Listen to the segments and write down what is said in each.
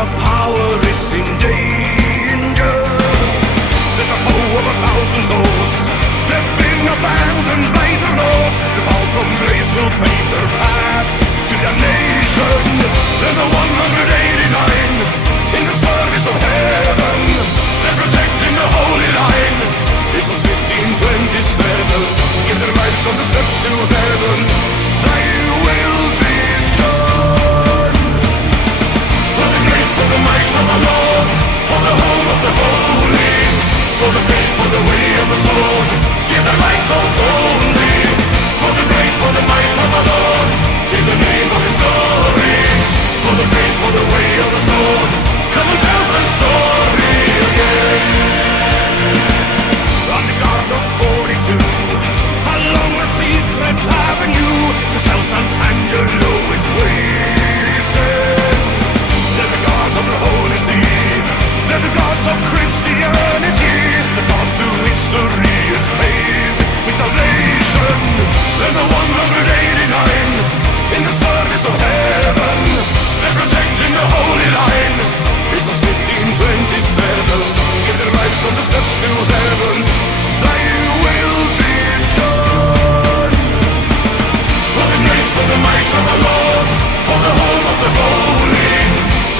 of power is in danger. There's a foe of 1,000 swords. They've been abandoned by the Lord. The fall from grace will pave their path to damnation. They're the 189 in the service of heaven. They're protecting the holy line. It was 1527. Give their lives on the steps to heaven. Thy will be done. For the grace, for the might of our Lord, for the home of the holy, for the faith, for the way of the sword, give their lives so boldly. For the grace, for the might of our Lord, in the name of His glory, for the faith, for the way of the sword, come and tell the story again. On the guard of 42, along the secret avenue, the spell Sant'Angelo is waiting. They're the gods of the Holy See, they're the gods of Christianity, the God through history is paved with salvation. They're the 189 in the service of heaven. They're protecting the holy line. It was 1527. Give their lives on the steps to heaven. Thy will be done. For the grace, for the might of the Lord, for the home of the holy,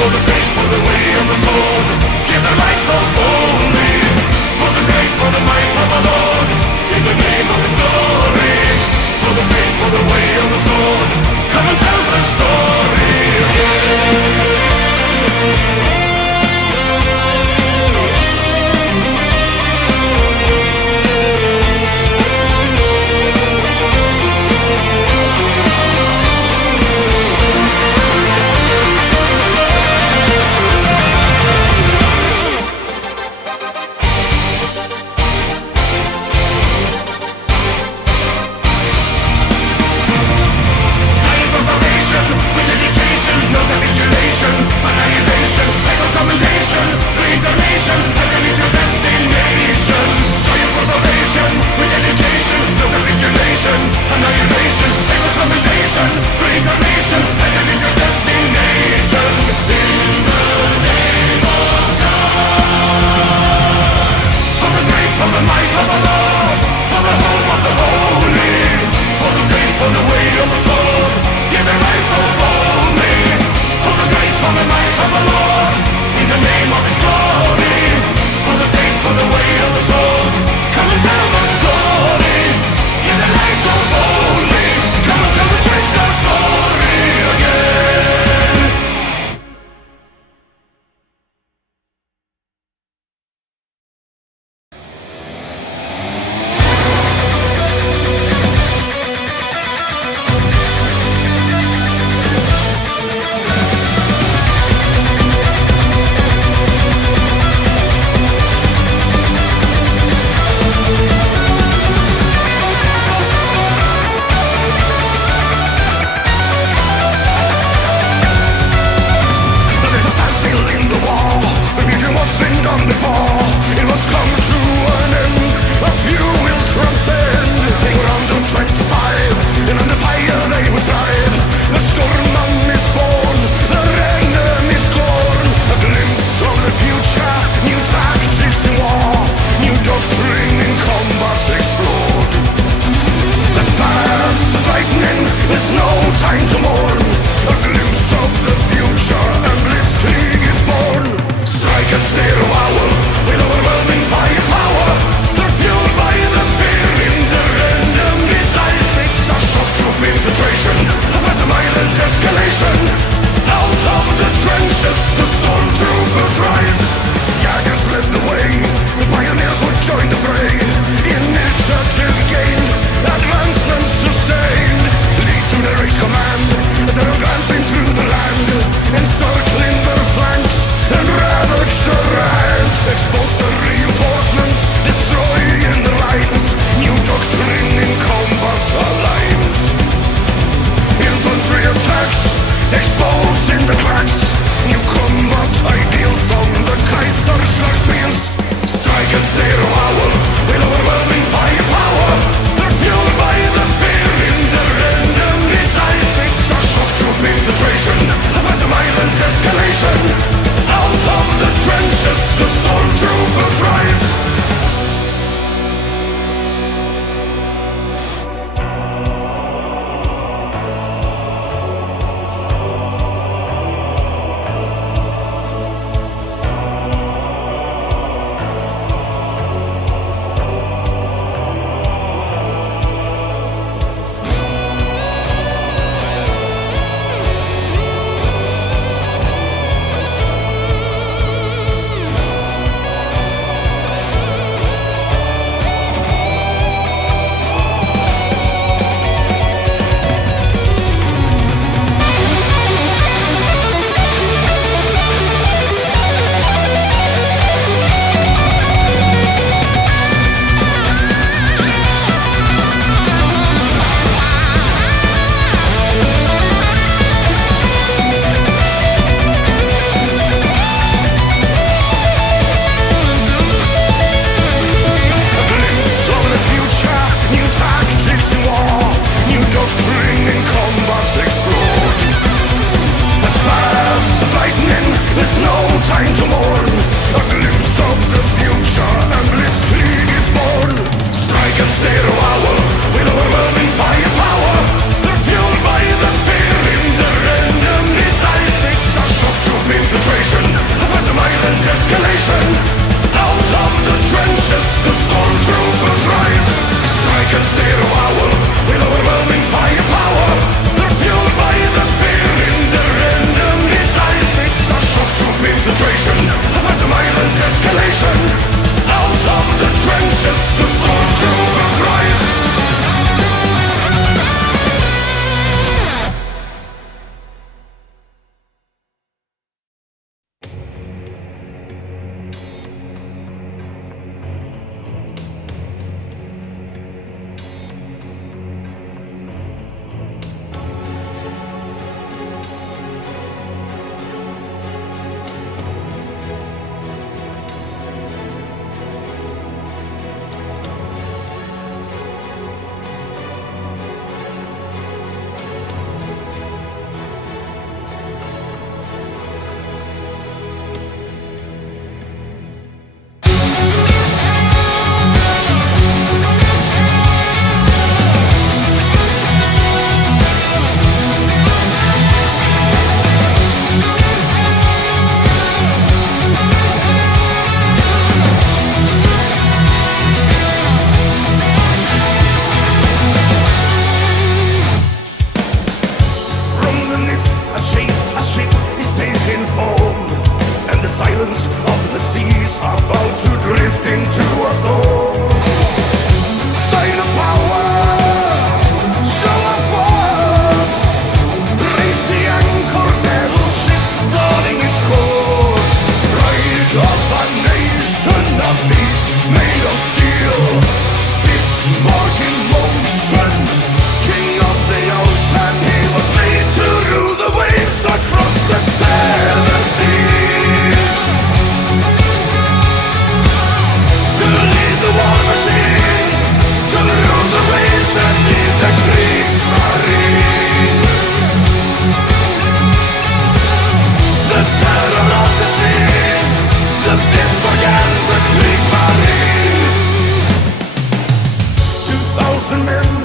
for the faith, for the way of the sword, give their lives so boldly. For the grace, for the might of the Lord, in the name of His glory, for the faith, for the way of the sword, come and tell the story again. Annihilation, echo commendation, reincarnation, heaven is your destination. Triumph for salvation, with dedication, no capitulation. Annihilation, echo commendation, reincarnation, heaven is your destination. In the name of God. For the grace, for the might of the Lord, for the home of the holy, for the faith, for the way of the sword, give their lives so boldly. For the grace, for the might of the Lord, in the name of His glory, for the faith, for the way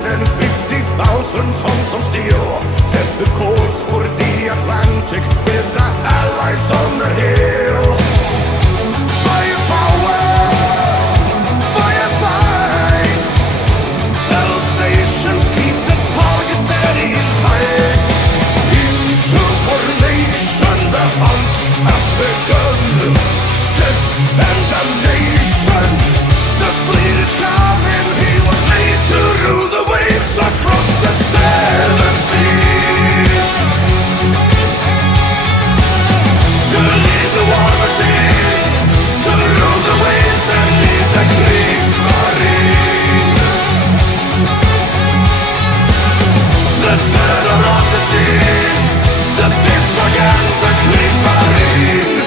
150,000 tons of steel set the course for the Atlantic with the Allies on the hill. Firepower, firefight. Battle stations keep the target steady in sight. Into formation, the hunt has begun. Defend a nation. The fleet is coming. He was made to rule the waves across the seven seas. To lead the war machine, to rule the waves and lead the Kriegsmarine. The terror of the seas, the Bismarck and the Kriegsmarine.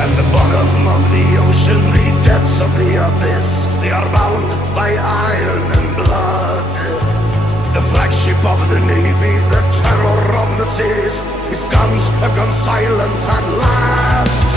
At the bottom of the ocean, the depths of the abyss, they are bound by iron and blood. The flagship of the Navy, the terror of the seas, his guns have gone silent at last.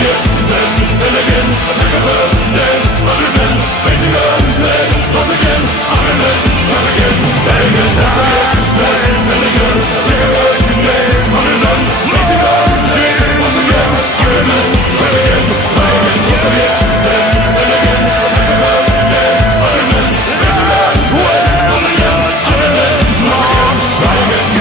Soviets, then and again, attack of the dead, 100 men, facing the lead, once again, 100 men, shot again, dead again, the Soviets, then and again, attack of the dead, 100 men, facing the lead, once again, 100 men, shot again, dead again, the Soviets, then and again, attack of the dead, 100 men, facing the lead, once again, 100 men, shot again.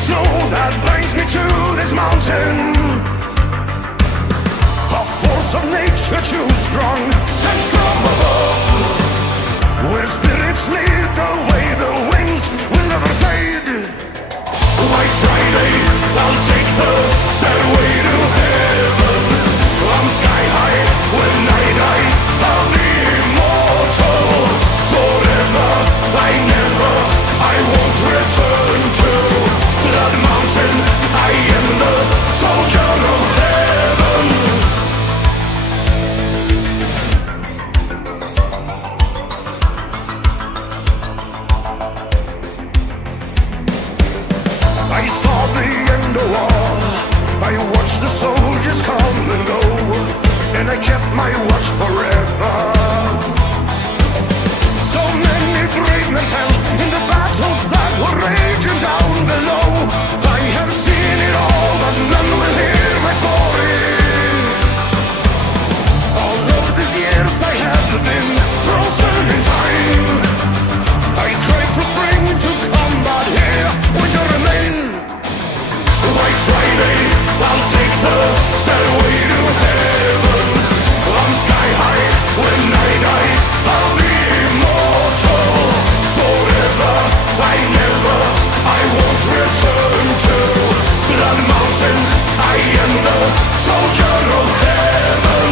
snow that binds me to this mountain. A force of nature too strong, sends raging down below. I have seen it all, but none will hear my story. All of these years I have been frozen in time. I crave for spring to come, but here winter remain. White Friday, I'll take the stairway to heaven. I'm sky high when I die, I'll be immortal forever. I won't return to Blood Mountain. I am the soldier of heaven.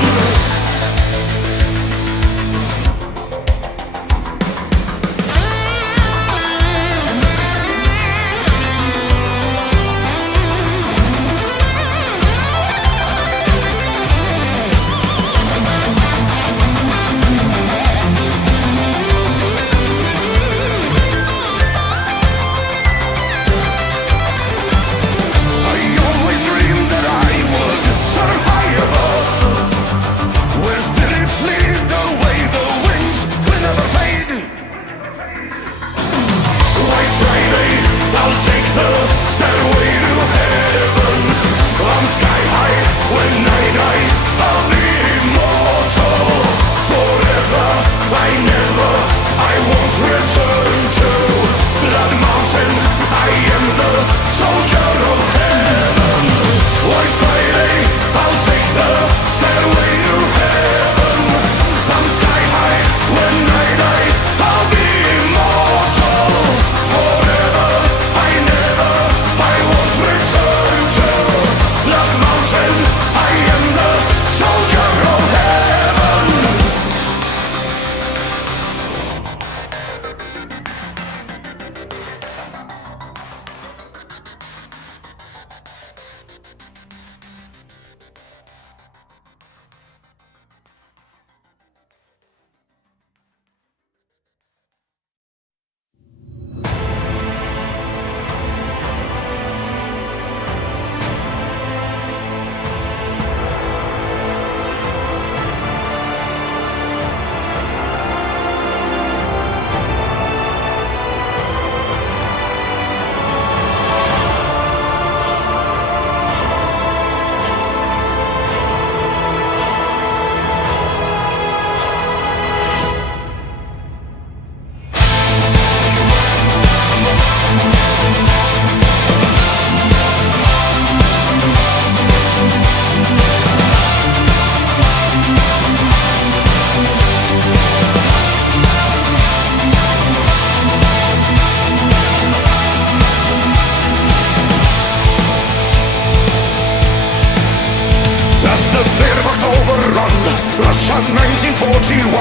Russia 1941.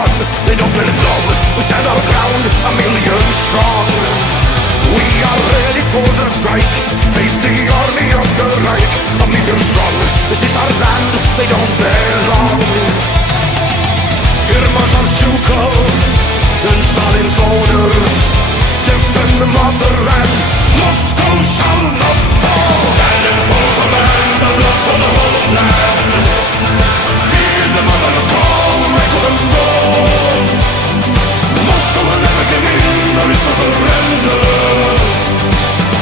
They don't belong. We stand our ground, 1,000,000 strong. We are ready for the strike. Face the army of the Reich, 1,000,000 strong. This is our land, they don't belong. Here march our Zhukovs and Stalin's orders. Defend the motherland, Moscow shall not fall. Stand in full command, the blood for the whole land. Hear the mother's call, raise for the storm. Moscow will never give in, there is no surrender.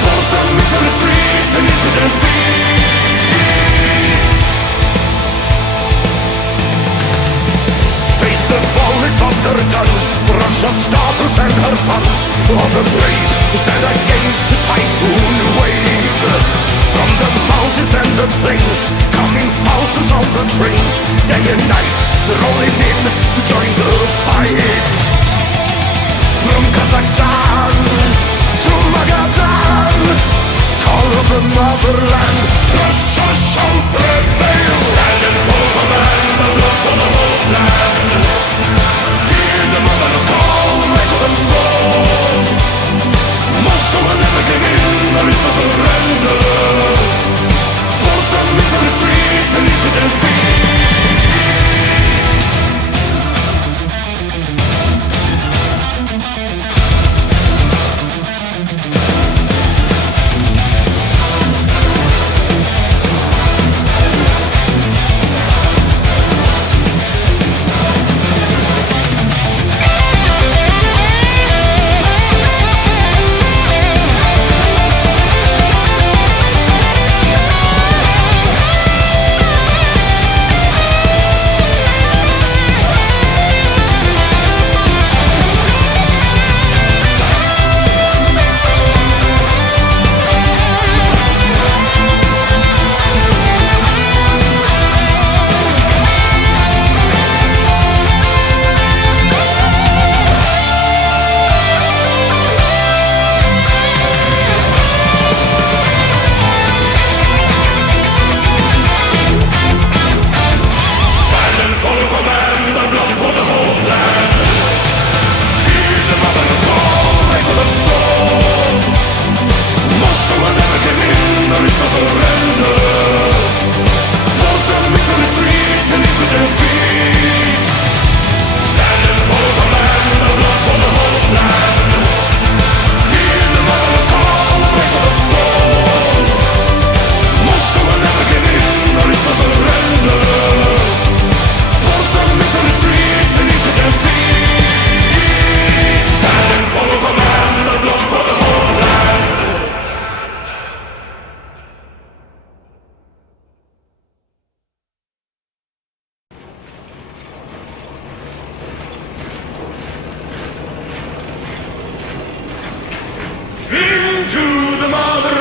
Force them into retreat and into defeat. Face the bullets of their guns, Russia's daughters and her sons. All the brave who stand against the typhoon wave. From the mountains and the plains, coming thousands on the trains. Day and night, rolling in to join the fight. From Kazakhstan to Magadan, call of the motherland, Russia shall prevail. Stand in full command, the blood for the whole land. Hear the mother's call, raise for the storm. Moscow will never give in, there is no surrender. Force them into retreat and into defeat.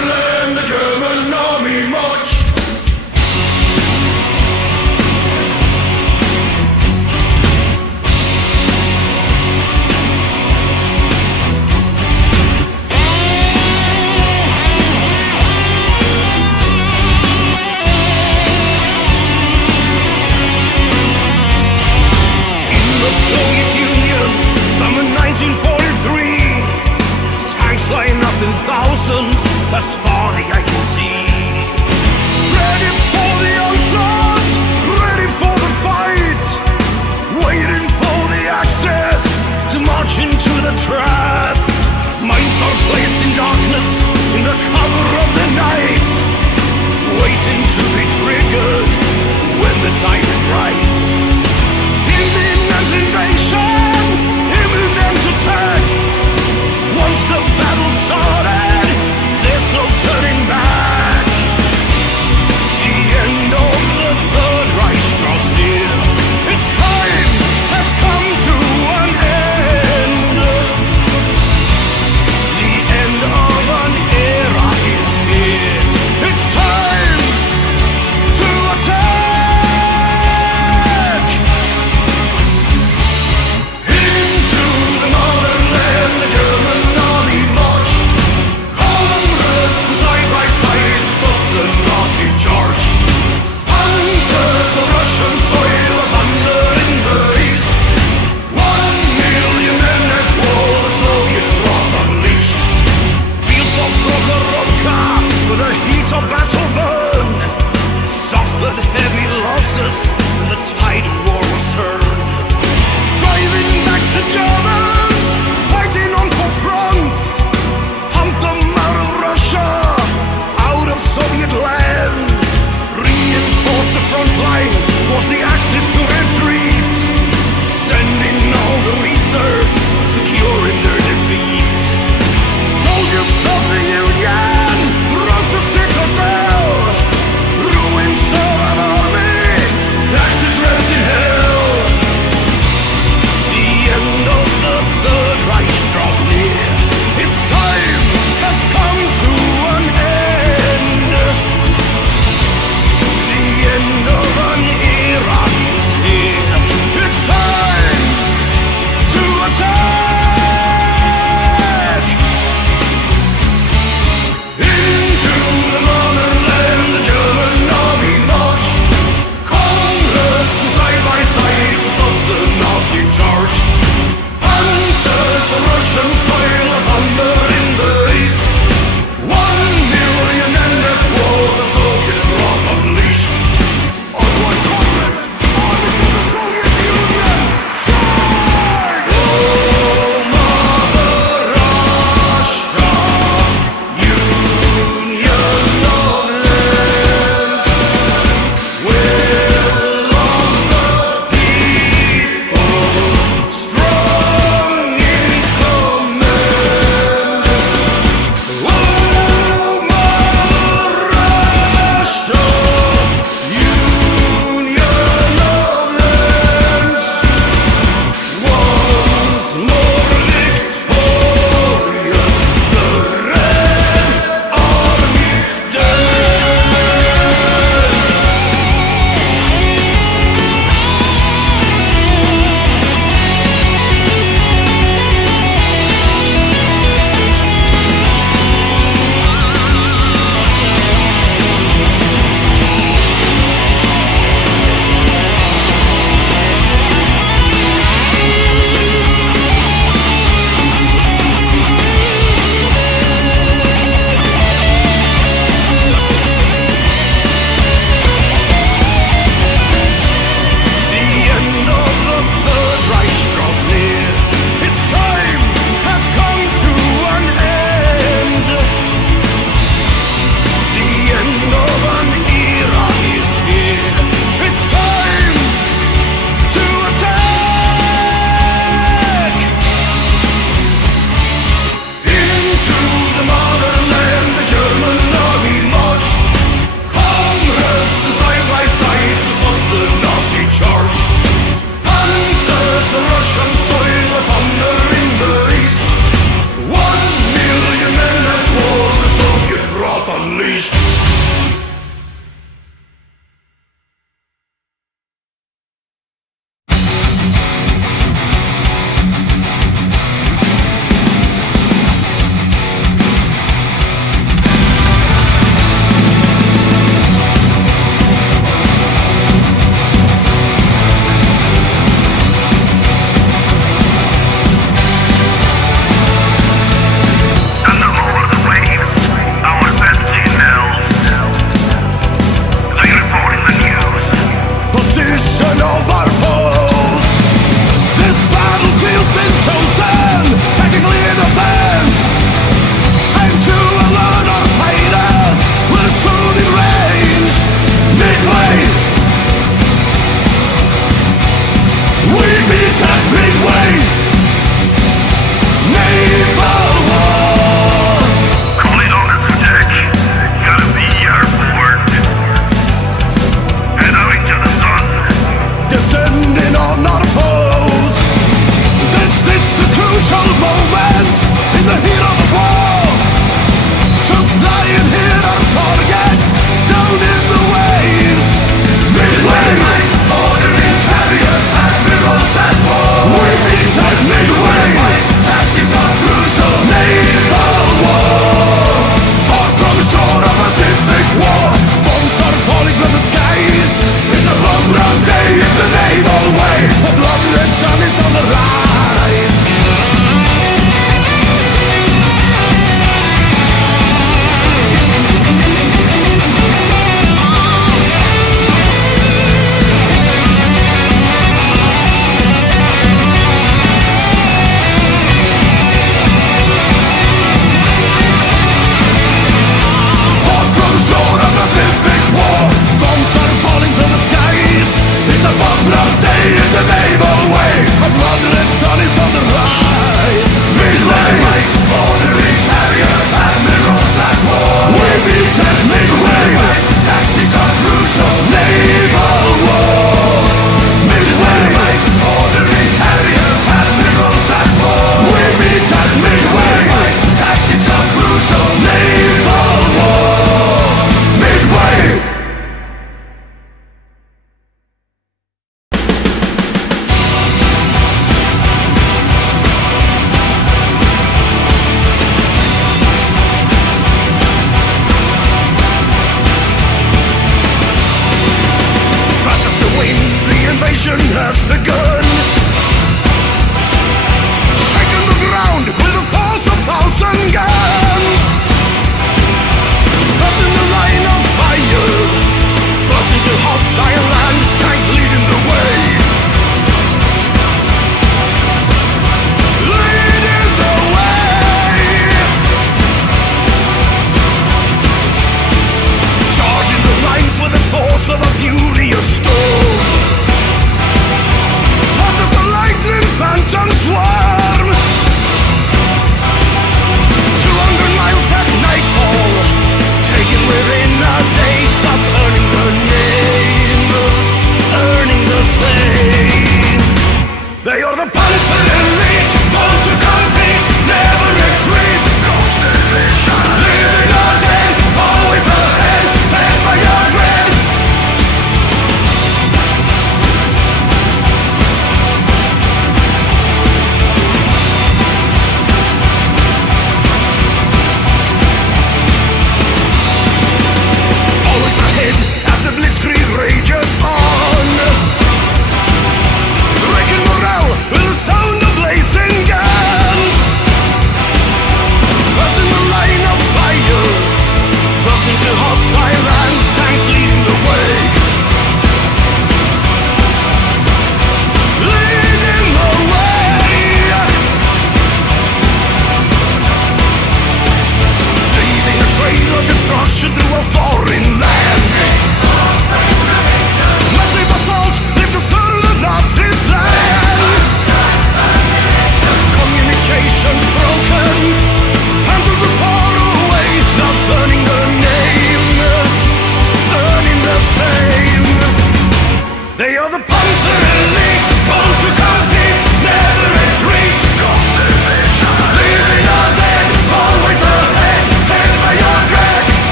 learned the German army march. Soviet Union, summer 1943. Tanks line up in thousands, as far the eye can see. Ready for the onslaught, ready for the fight, waiting for the access to march into the trap. Minds are placed in darkness, in the cover of the night, waiting to be triggered when the time is right. Imminent invasion, imminent attack. Once the battle started, there's no turning back.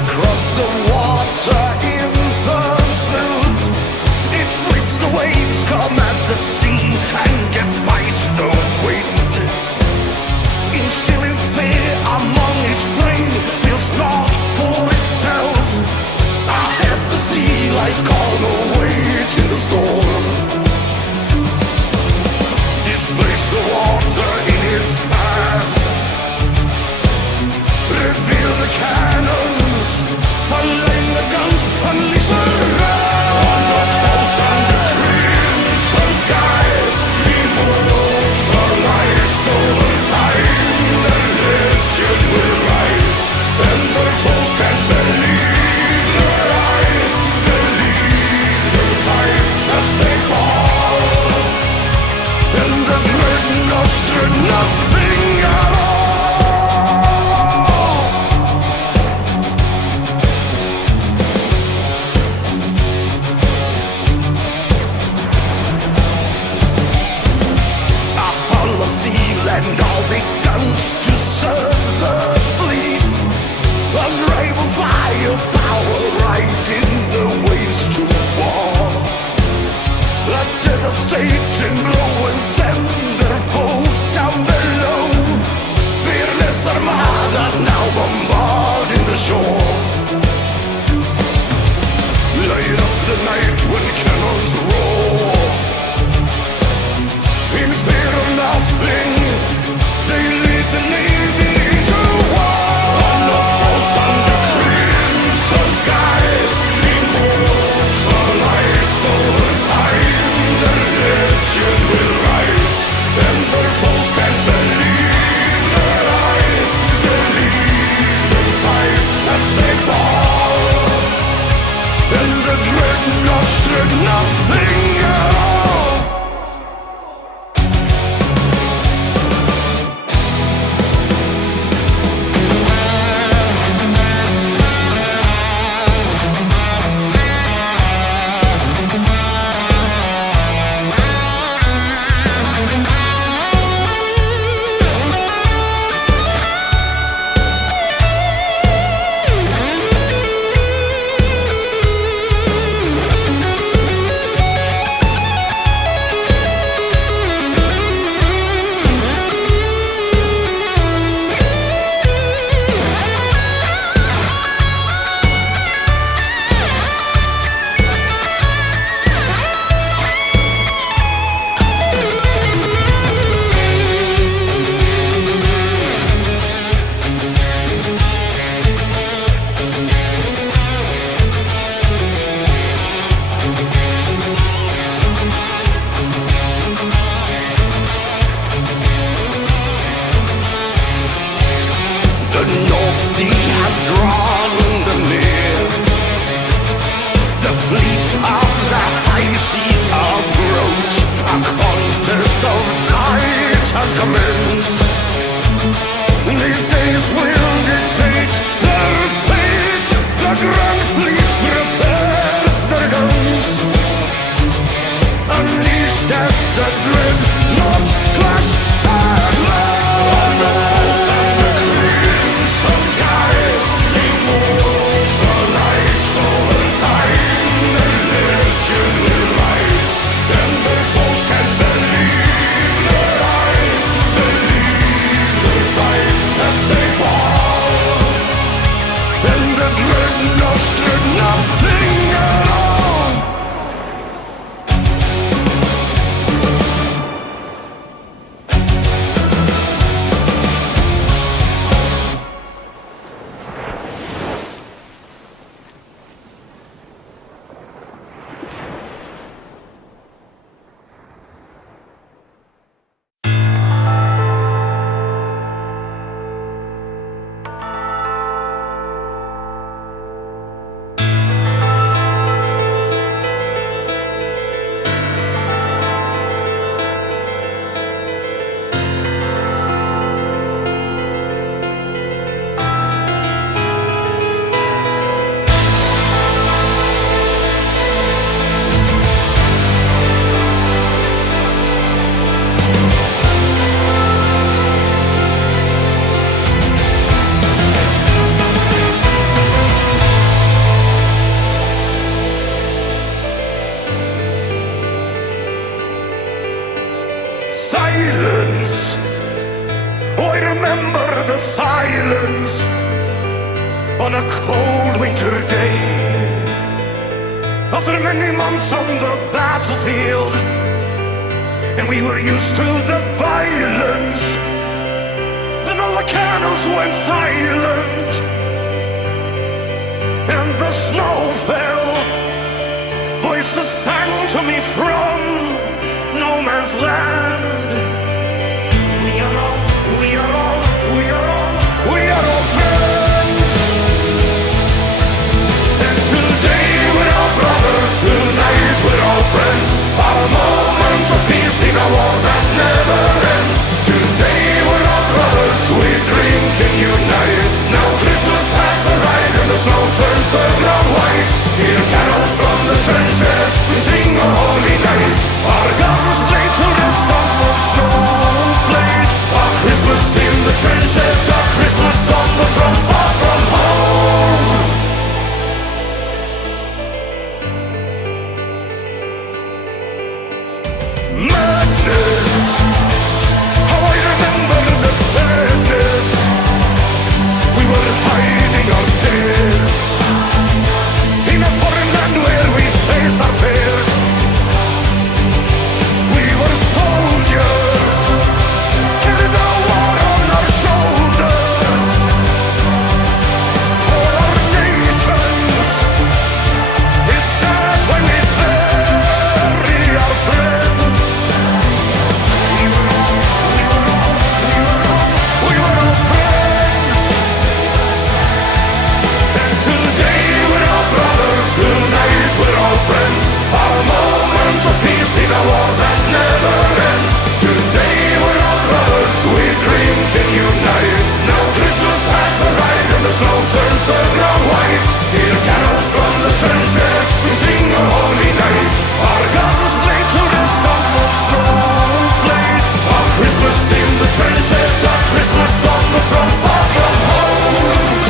across the water in pursuit. It splits the waves, commands the sea, and defies the wind. Instilling fear among its prey, feels not for itself. Ahead the sea lies calm awaiting the storm. Displace the water in its path. Reveal the cannons, unlame the guns, unleash the wrath. On the false under crimson skies, immortalized over time, the legend will rise, and their foes can't believe their eyes, believe their sights as they fall, and the dreadnoughts dread nothing at all. Of steel and all big guns to serve the fleet. Unrivaled firepower riding the waves to war. A devastating blow and send their foes down below. Fearless armada now bombarding the shore. Light up the night when cannons roar. In fear of nothing, they lead the Navy to war. On the false under crimson skies, immortalized over time, their legend will rise, and their foes can't believe their eyes, believe their sighs as they fall, and the dreadnoughts dread nothing at all. The North Sea has drawn the near. The fleets of the high seas approach. A contest of tides has commenced. These days will dictate their fate. The Grand Fleet prepares their guns, unleashed as the dreadnoughts clash and land. Some skies immortalized over time, the legend will rise, and their foes can't believe their eyes, believe on a cold winter day. After many months on the battlefield, and we were used to the violence, then all the cannons went silent, and the snow fell. Voices sang to me from no man's land. We are all, we are all, we are all, we are all friends. And today we're all brothers, tonight we're all friends. Our moment of peace in a war that never ends. Today we're all brothers, we drink and unite. Now Christmas has arrived and the snow turns the ground white. Hear carols from the trenches, we sing a holy night. Our guns lay to rest on snowflakes. Our Christmas in the trenches, our Christmas on the front, far from home. Madness, how I remember the sadness. We were hiding our tears in a foreign land where we faced our fears. We were soldiers, carried the war on our shoulders. For our nations, is that why we bury our friends? We were all friends. And today we're all brothers, tonight we're all friends. Our moment of peace in a war that never ends. Today we're all brothers, we drink and unite. Now Christmas has arrived and the snow turns the ground white. Hear carols from the trenches, we sing a holy night. Our guns lay to rest on snowflakes. Our Christmas in the trenches, our Christmas on the front, far from home.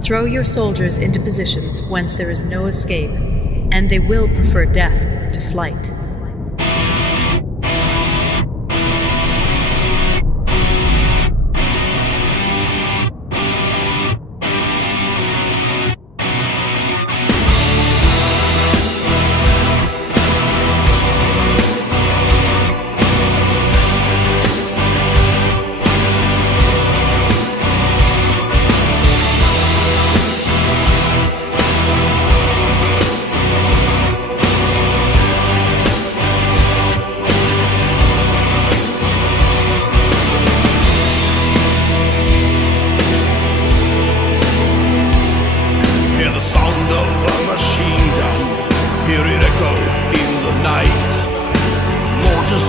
Throw your soldiers into positions whence there is no escape, and they will prefer death to flight.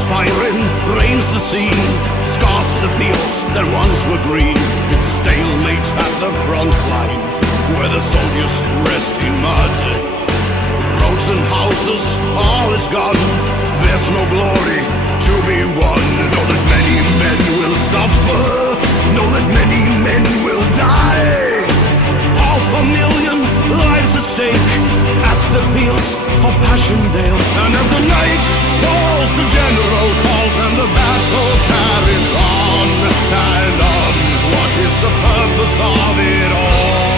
firing rains the scene, scars the fields that once were green. It's a stalemate at the front line, where the soldiers rest in mud. Roads and houses, all is gone. There's no glory to be won. Know that many men will suffer, know that many men will die. 500,000 lives at stake as the fields of Passchendaele. And as the night falls, the general calls, and the battle carries on and on. What is the purpose of it all?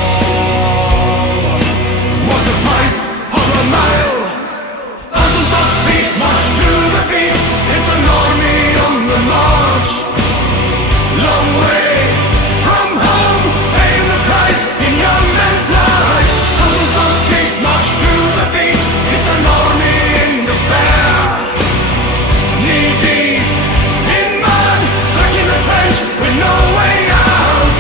What's the price of a mile? Thousands of feet march to the beat. It's an army on the march. Long way from home, paying the price in young men's lives. Thousands of feet march to the beat. It's an army in despair, knee deep in mud, stuck in a trench with no way out.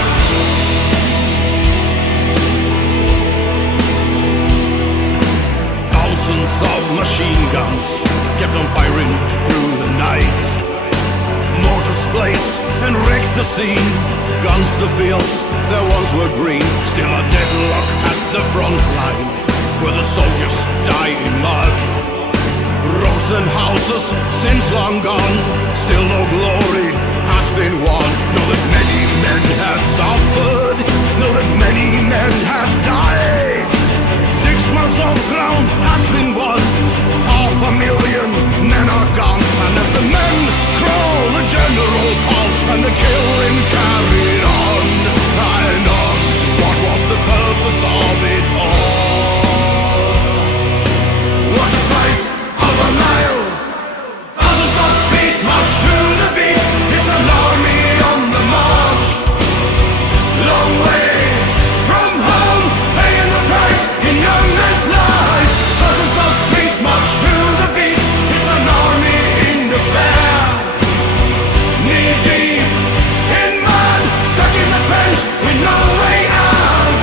Thousands of machine guns kept on firing through the night. Mortars placed and wrecked the scene. Guns the fields that once were green. Still a deadlock at the front line, where the soldiers die in mud. Roads and houses since long gone. Still no glory has been won. Know that many men have suffered, know that many men has died. 6 months of ground has been won. 500,000 men are gone. And as the men crawl, the general call, and the killing carried on and on. What was the purpose of it all? What's the price of a mile? Thousands of feet march to the beat. It's an army on the march. Long way from home, paying the price in young men's lives. Thousands of feet march to the beat. It's an army in despair, knee deep in mud, stuck in the trench with no way out.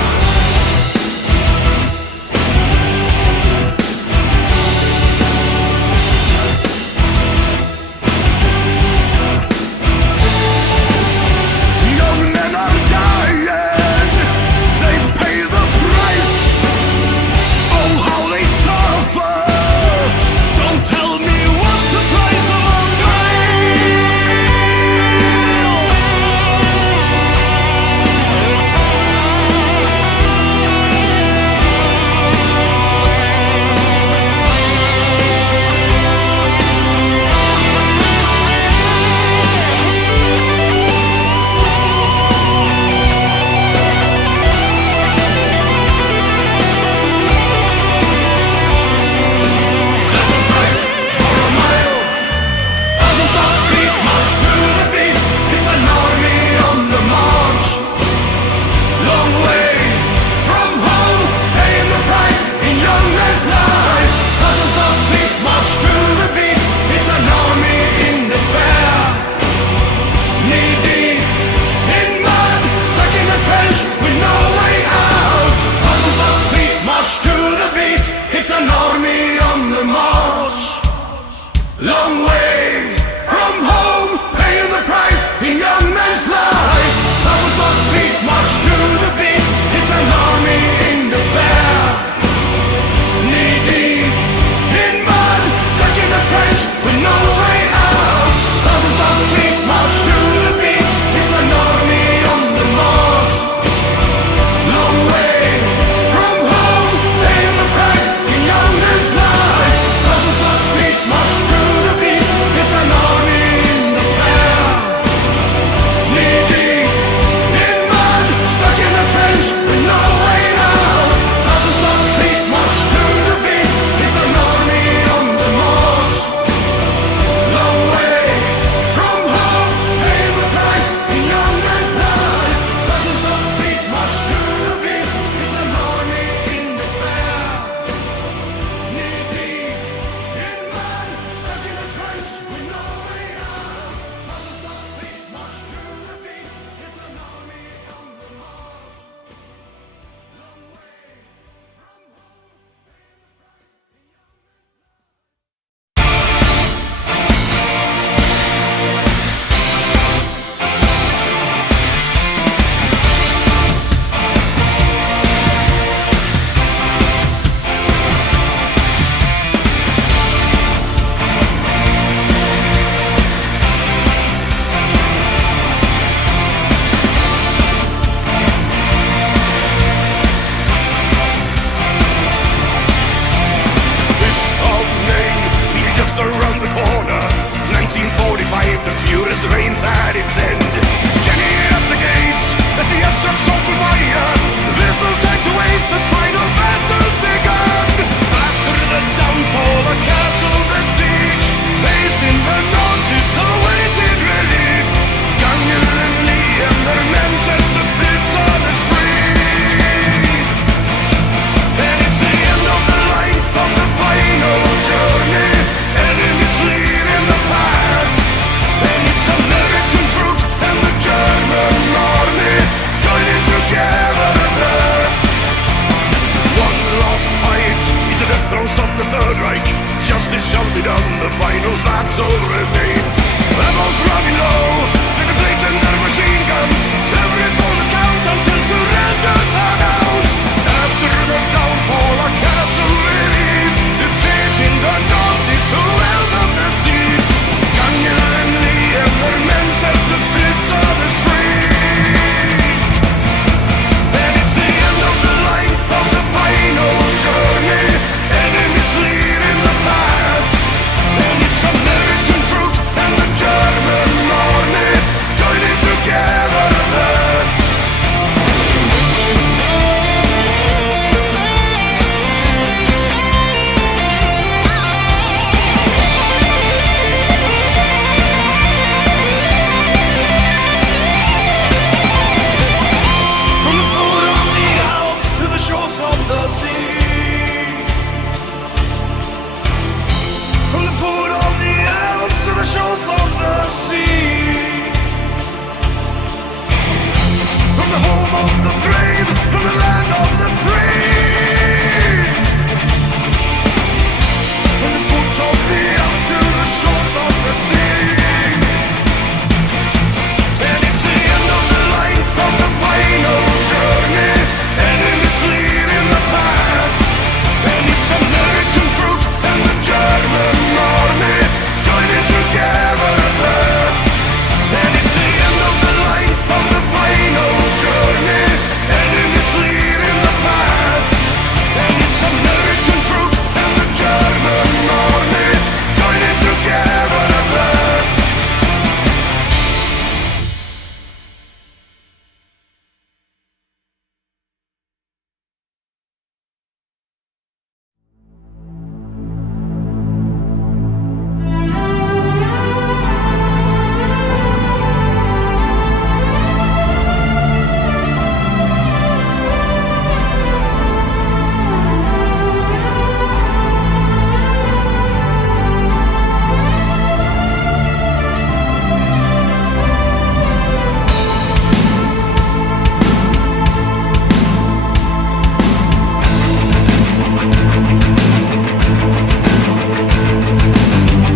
brave, the furious rains at its end. Jenny at the gates, as the Essex open fire. There's no time to waste, the final battle's begun. After the downfall, the castle besieged, facing the Nazis, awaiting relief. Daniel and Lee and their men set the prisoners free. And it's the end of the line of the final journey. Enemies leaving the past. And it's American troops and the German army joining together at last. One last fight, it's the death throes of the Third Reich. Justice shall be done, the final battle remains. Rebels running low, they're depleting their machine guns. Every bullet counts until surrender's announced. After the downfall, a castle relieved, defeating the Nazis who held up the siege. Daniel and Lee and their men set the prisoners free. And it's the end of the line of the final journey. Enemies leaving the past. And it's American troops and the German army joining together at last. From the foot of the Alps to the shores of the sea. From the foot of the Alps to the shores of the sea. From the home of the brave, from the land of the free. From the foot of the Alps to the shores of the sea. And it's the end of the line of the final journey. Enemies leaving the past. And it's American troops and the German army joining together at last. And it's the end of the line of the final journey. Enemies leaving the past. And it's American troops and the German army joining together at last.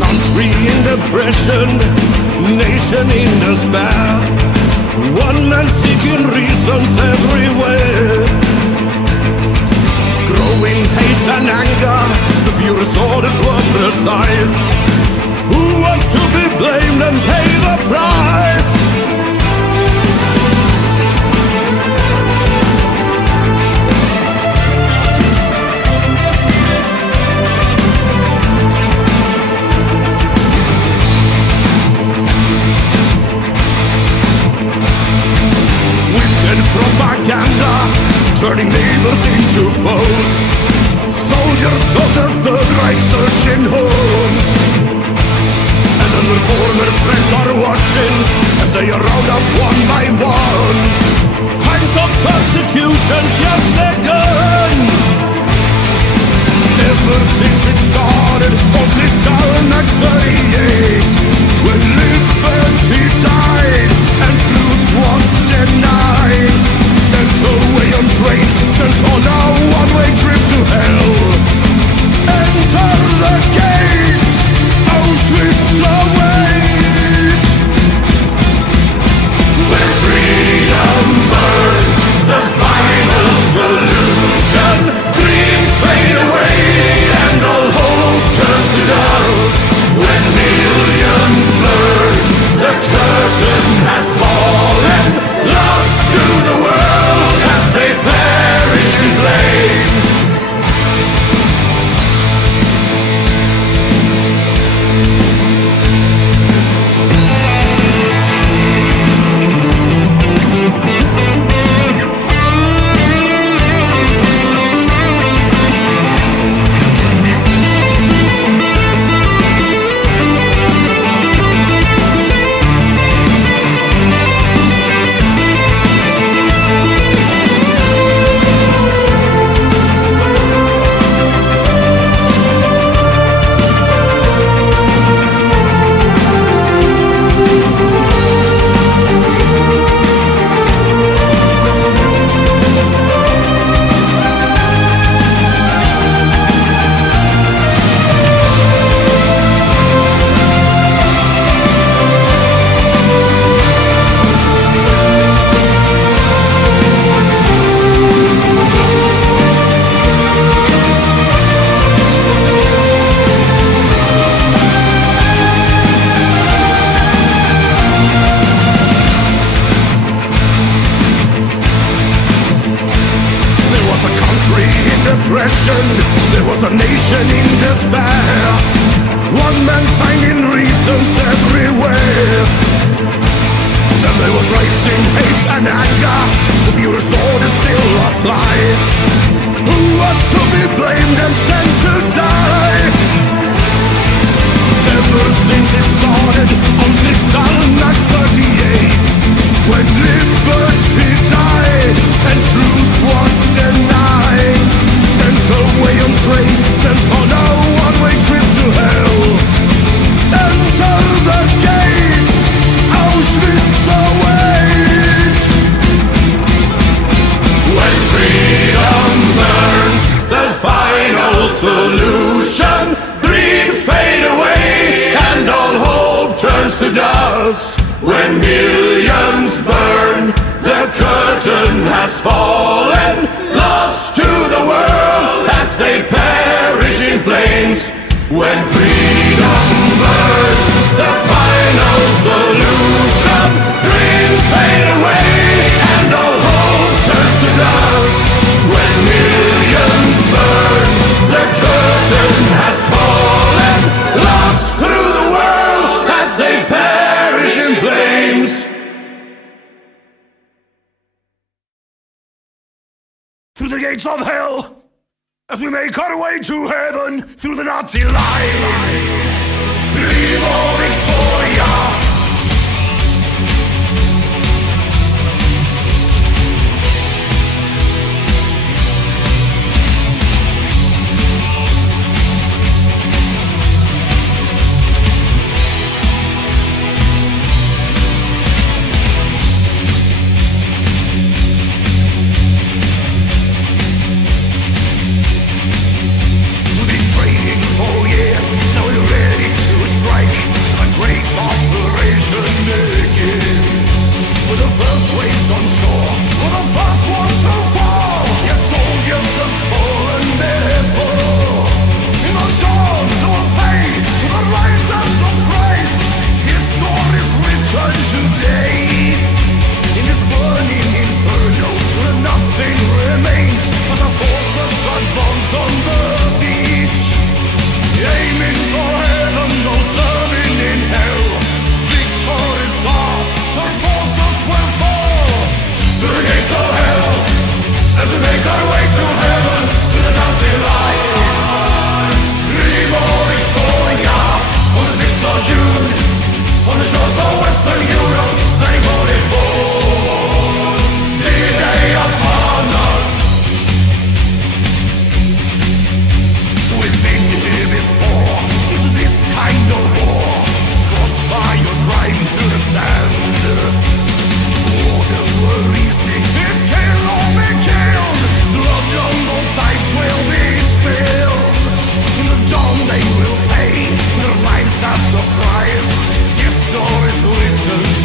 Country in depression, nation in despair. One man seeking reasons everywhere. Growing hate and anger, the furious orders were precise. Who was to be blamed and pay the price? Wicked propaganda, turning neighbors into foes. Soldiers of the Third Reich searching homes. And then their former friends are watching as they are round up one by one. Times of persecutions, yes, they're done. Ever since it started on Kristallnacht 38, when liberty died and truth was denied, sent away on trains, sent on a one-way trip. nation, there was a nation in despair. One man finding reasons everywhere. Then there was rising hate and anger. The Führer's orders still apply. Who was to be blamed and sent to die? Ever since it started on Kristallnacht 38, when liberty died and truth was denied, sent away on trains, sent on a one-way trip to hell. Enter the gates, Auschwitz awaits. When freedom burns, the final solution, dreams fade away and all hope turns to dust. When millions burn, the curtain has fallen, lost to the world as they perish in flames. When freedom burns, the final solution, dreams fade away and all hope turns to dust. When millions burn, the curtain has fallen, lost to the world as they perish in flames. Through the gates of hell, as we make our way to heaven, through the Nazi lines. Viva Victoria! They will pay their lives as the price. Yes, stories written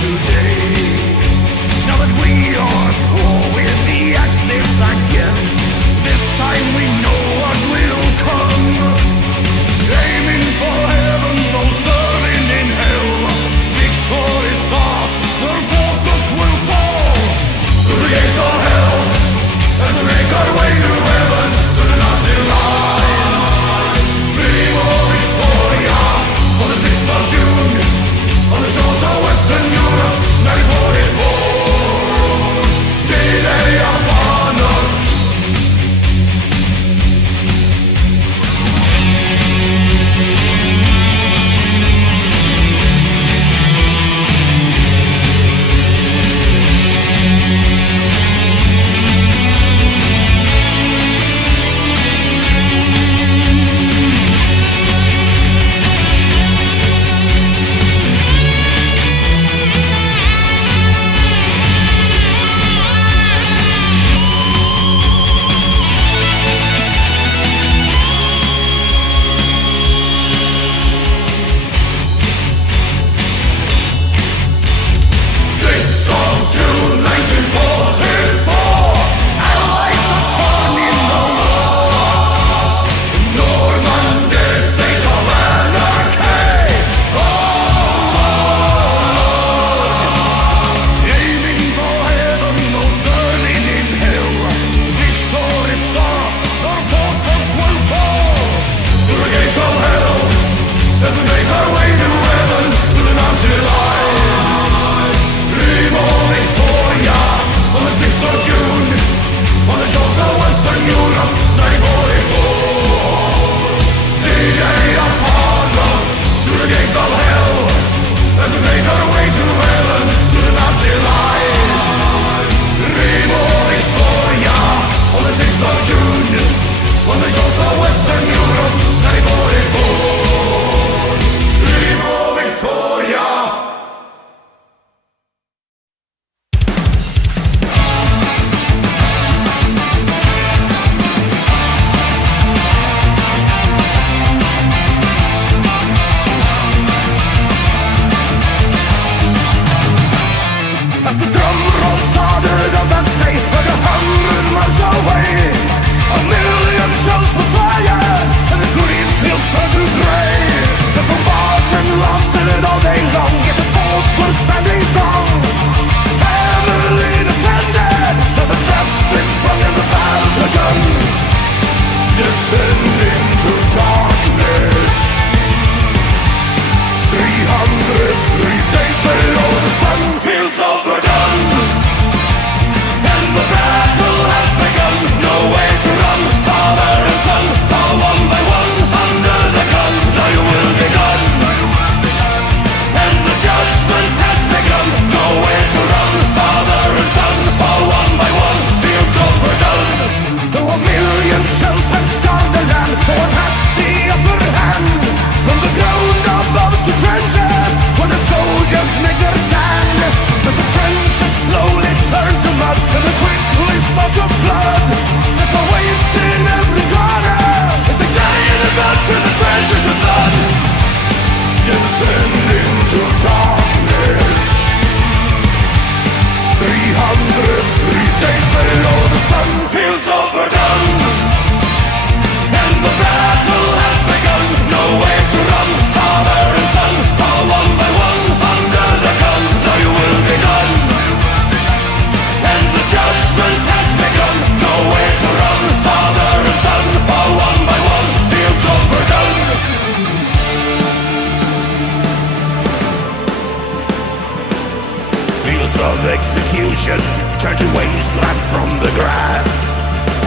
fields of execution turn to wasteland from the grass.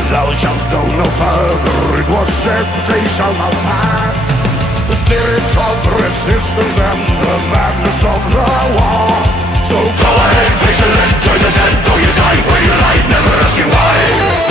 Thou shalt go no further, it was said they shall not pass. The spirit of resistance and the madness of the war. So go ahead, face it and join the dead. Though you die where you lie, never asking why.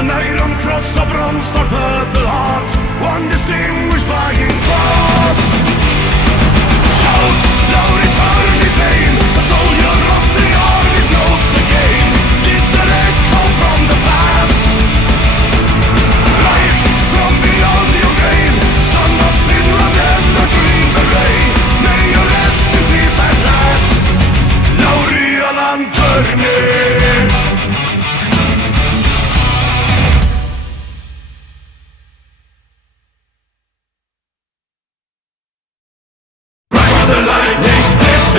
An iron cross, a bronze or purple heart, one distinguished flying cross. Shout, loud return his name, a soldier of the armies knows the game, deeds that echo from the past. Rise from beyond your grave, son of Finland and the green beret, may you rest in peace at last. Laurian Anterne. The lightning splits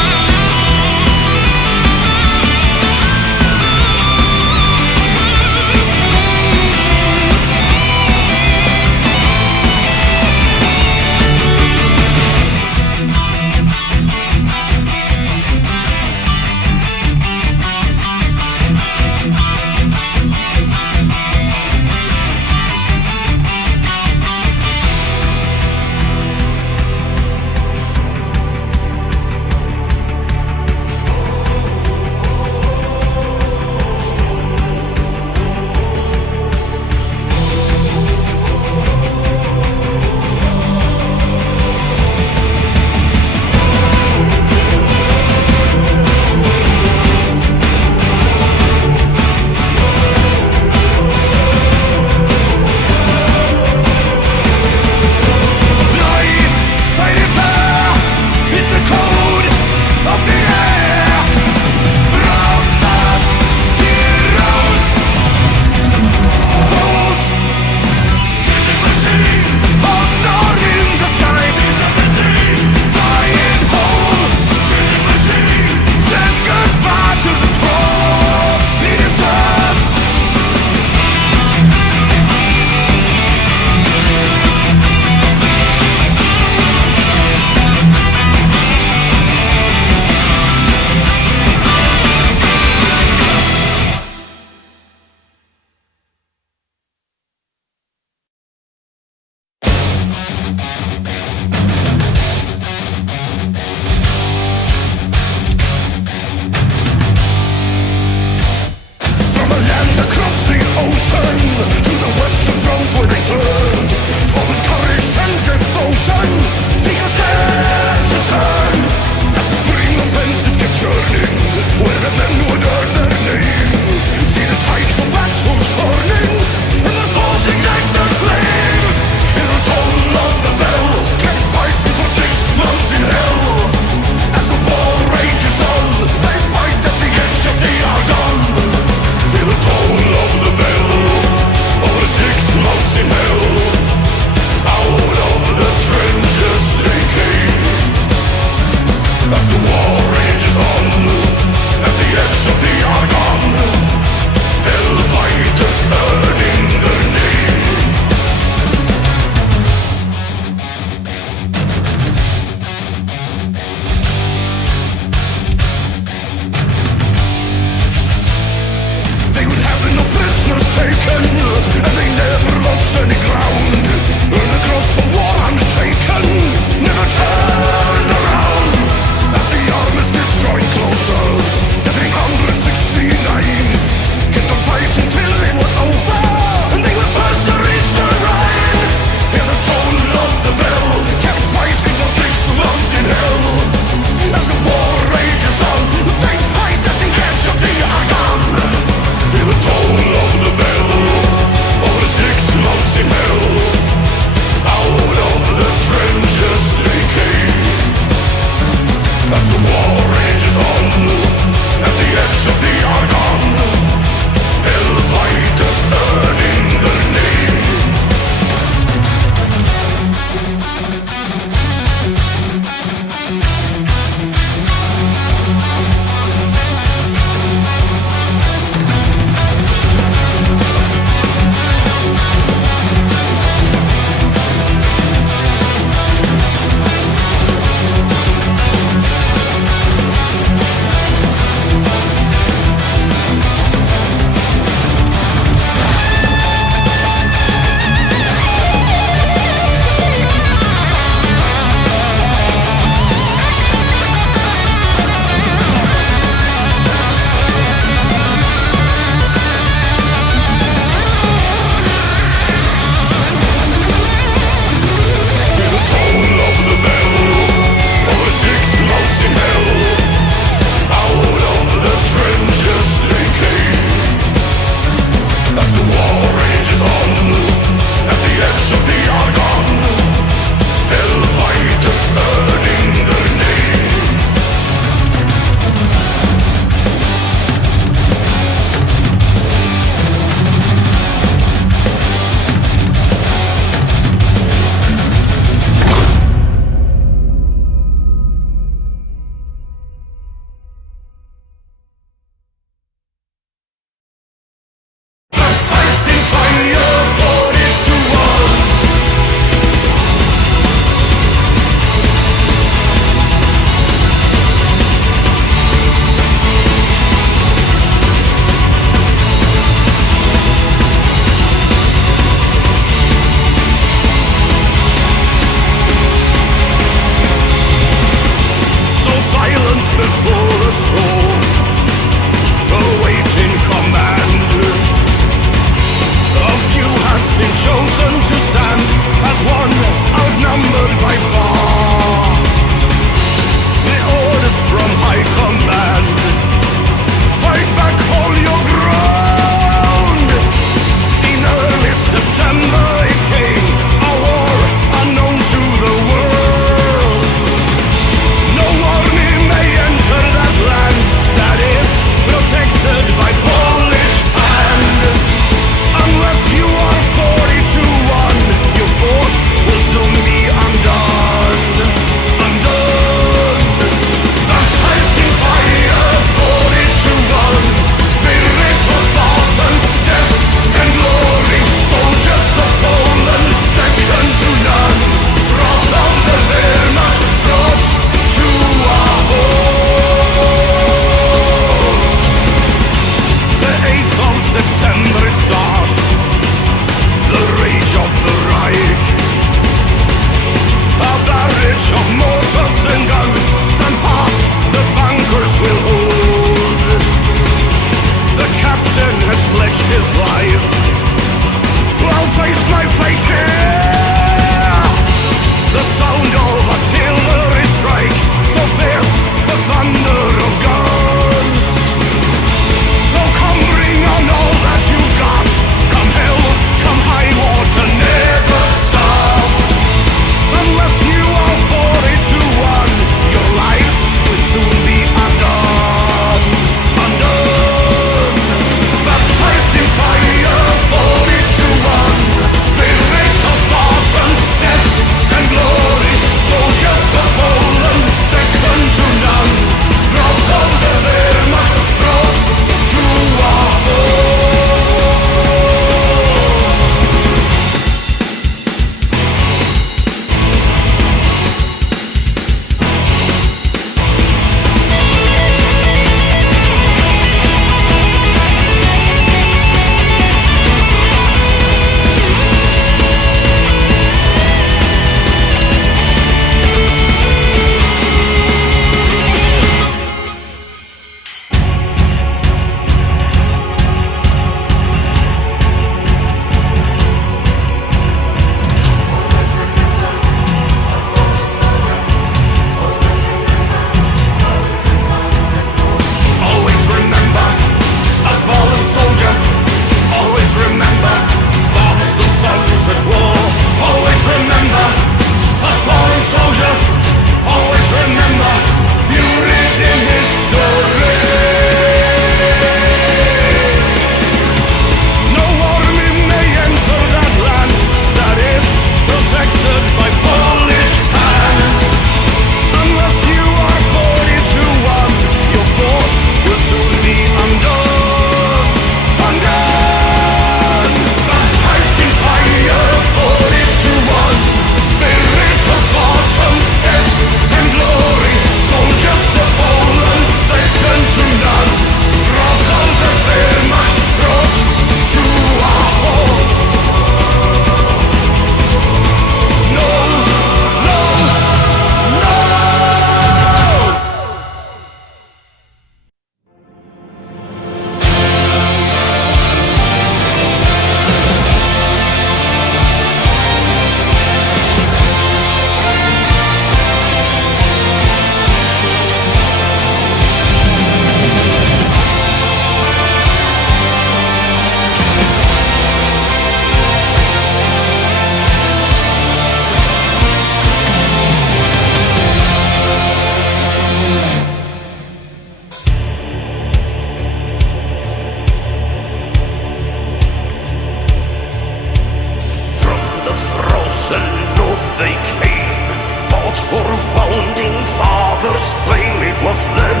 For founding fathers claim it was then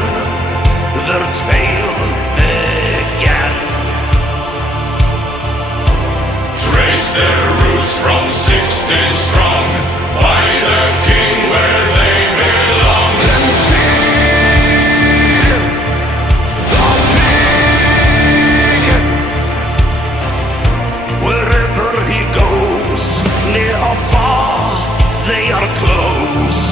their tale began. Trace their roots from 60 strong, by the king where they belong. Indeed, the king, wherever he goes, near or far, they are close.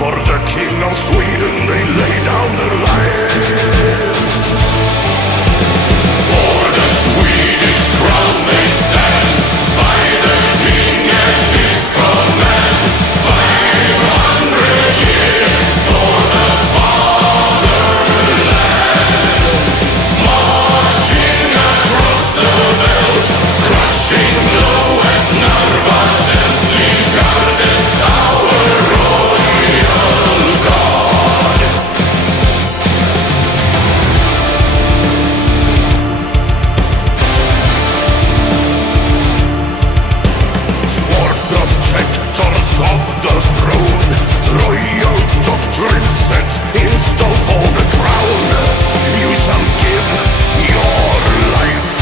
For the king of Sweden they lay down their lives. For the Swedish crown they stand, by the king at his command. 500 years for the fatherland, marching across the belt, crushing blow at Narva, deathly guarded our royal god. Swore protectors of the throne, royal doctrine set in stone for the crown. You shall give your life.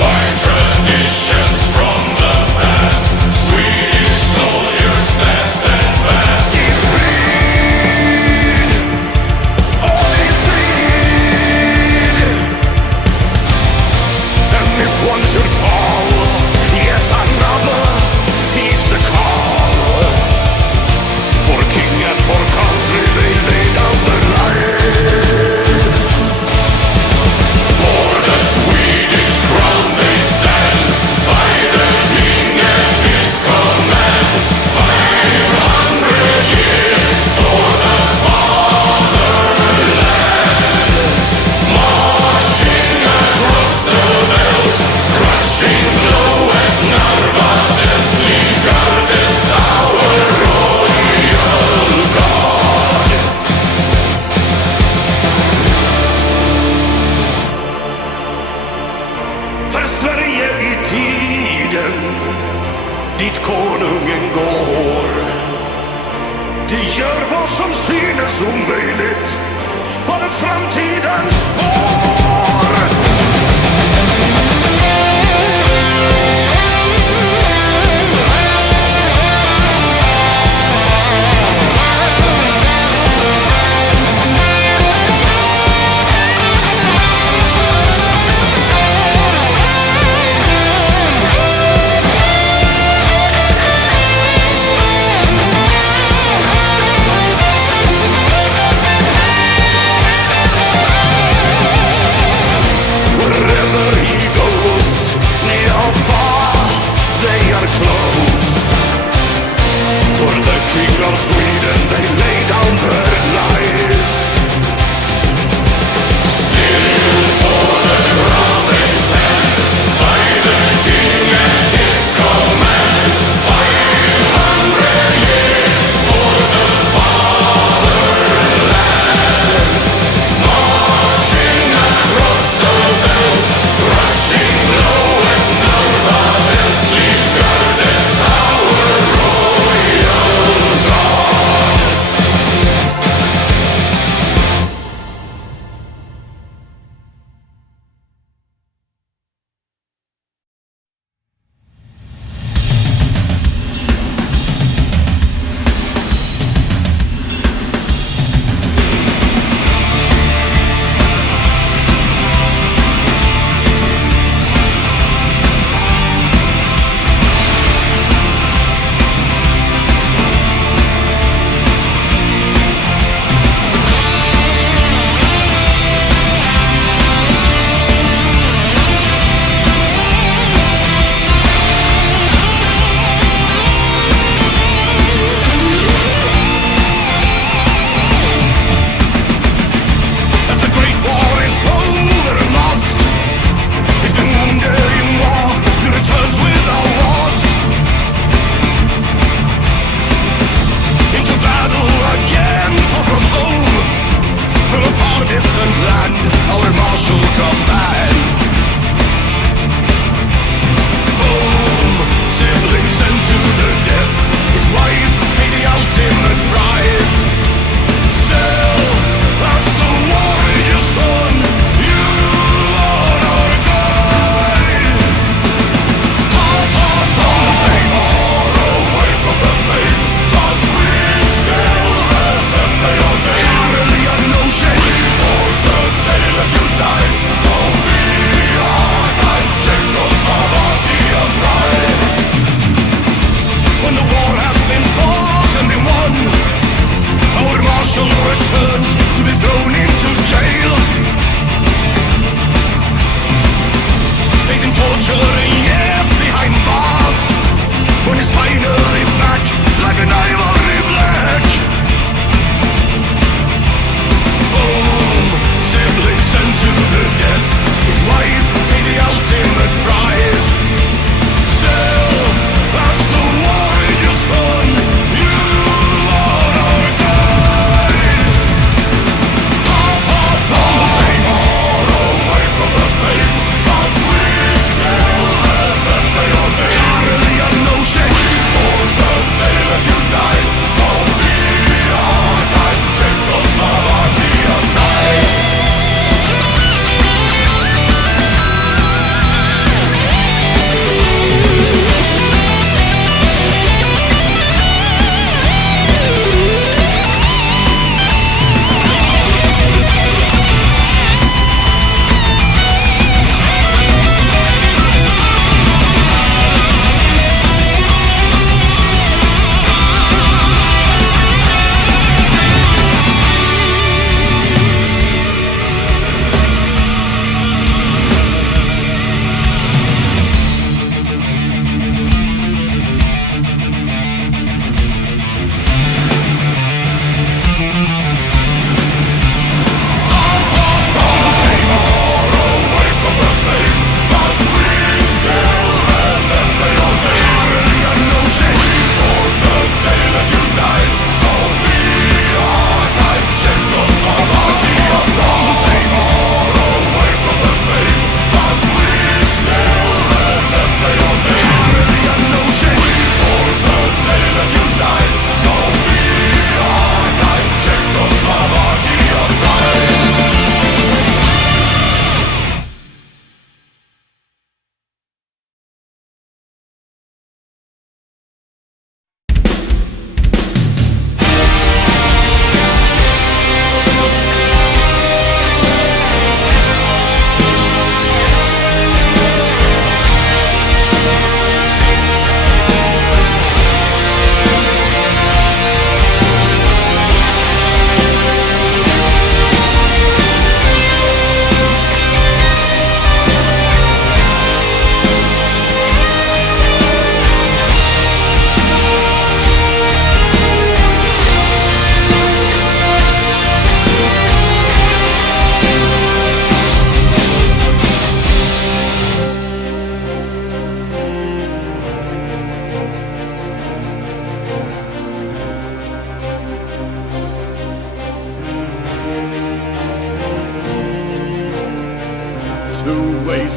By traditions from the past, Swedish soldiers stand steadfast. Be freed, holy street. And if one should fall, yet another heeds the call. For king and for country they lay down their lives. For the Swedish crown they stand, by the king at his command. 500 years for the fatherland, marching across the belt, crushing blow at Narva, deathly guarded our royal god. För Sverige i tiden dit konungen går. De gör vad som synes omöjligt på den framtidens spår.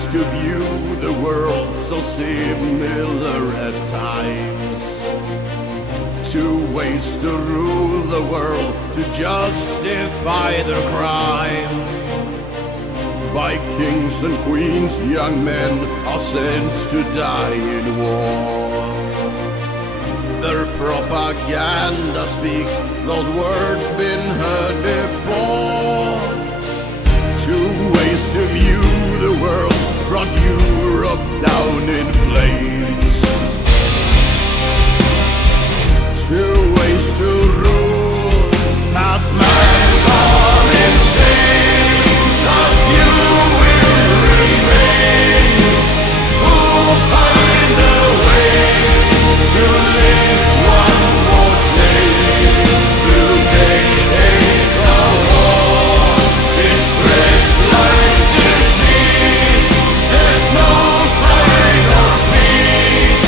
ways to view the world so similar at times. Two ways to rule the world, to justify their crimes. By kings and queens, young men are sent to die in war. Their propaganda speaks those words been heard before. Two ways to view the world brought Europe down in flames. Two ways to rule has man gone insane. Not you will remain. Who'll find a way to live one more day through decades of war? It spreads like disease. There's no sign of peace.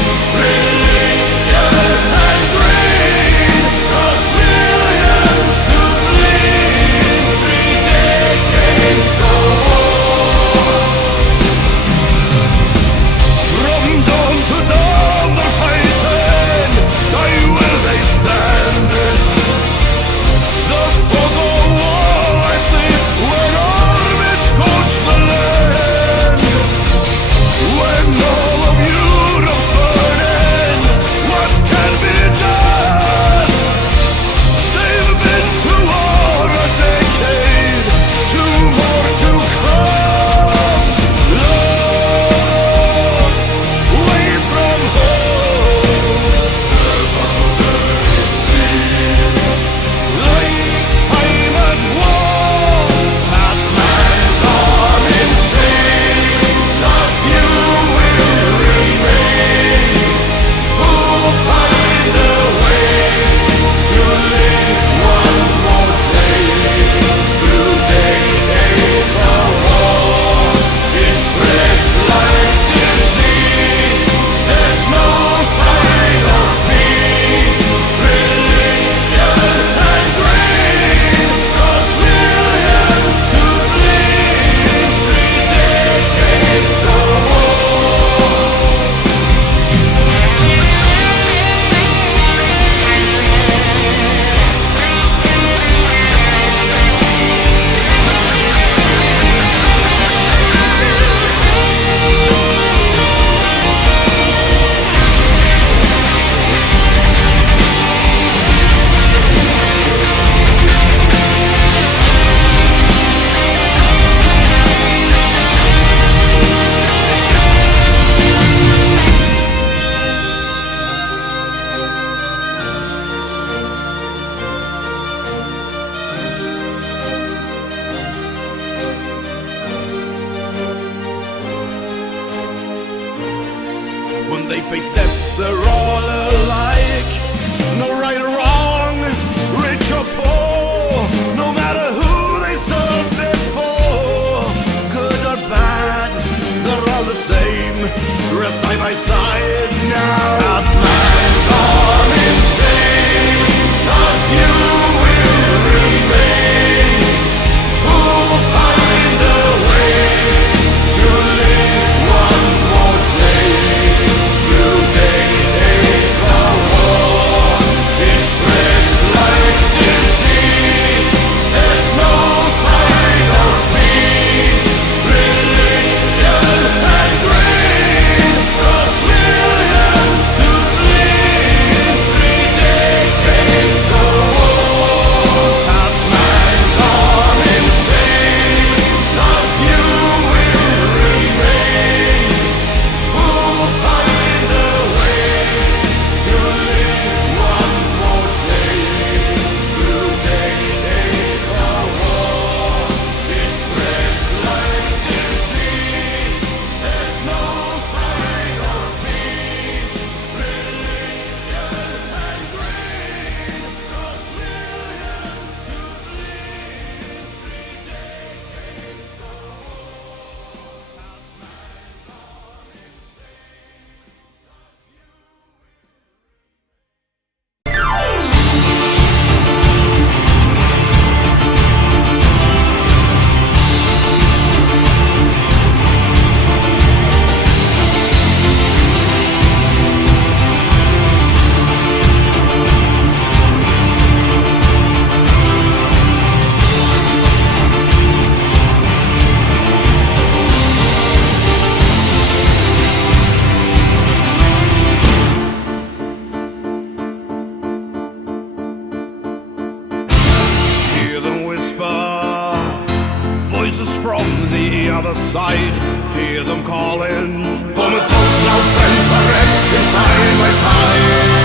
other side, hear them calling. Former foes, now friends are resting side by side.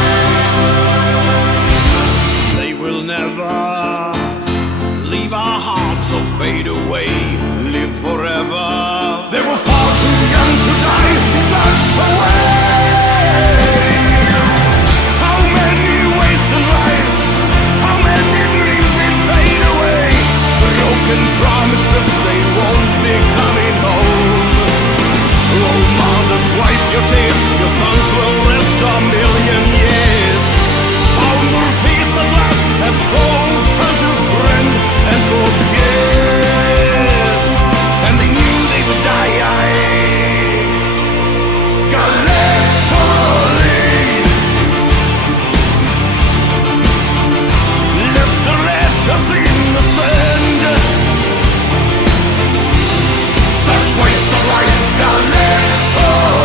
They will never leave our hearts or fade away, live forever. They were far too young to die in such a way. How many wasted lives, how many dreams did fade away, broken promises they won't be coming home. Oh mothers, wipe your tears, your sons will rest a million years. Found their peace at last, as both turned to friend and forget, and they knew they would die. Gallipoli left the letters in the sand. Such waste of life, Gallipoli.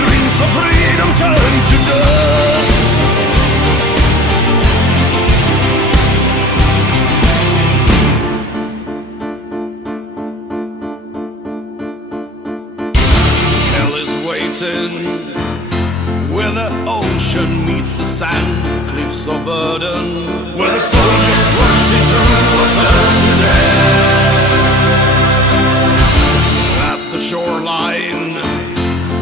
Dreams of freedom turned to dust. Hell is waiting where the ocean meets the sand, cliffs of burden, where the soldiers rushed into a certain death. At the shoreline,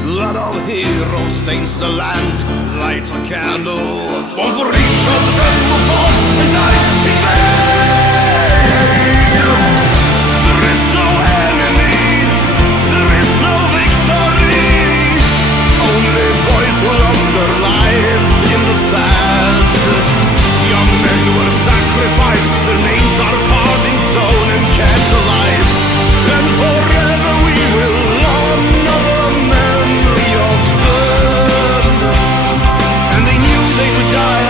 blood of heroes stains the land. Light a candle, one for each of them who fought and died in vain. There is no enemy, there is no victory, only boys who lost their lives in the sand. Young men were sacrificed, their names are carved in stone and kept alive, and forever we will honor the memory of them. And they knew they would die.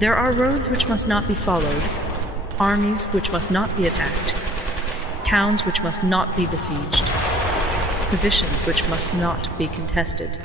There are roads which must not be followed, armies which must not be attacked, towns which must not be besieged, positions which must not be contested.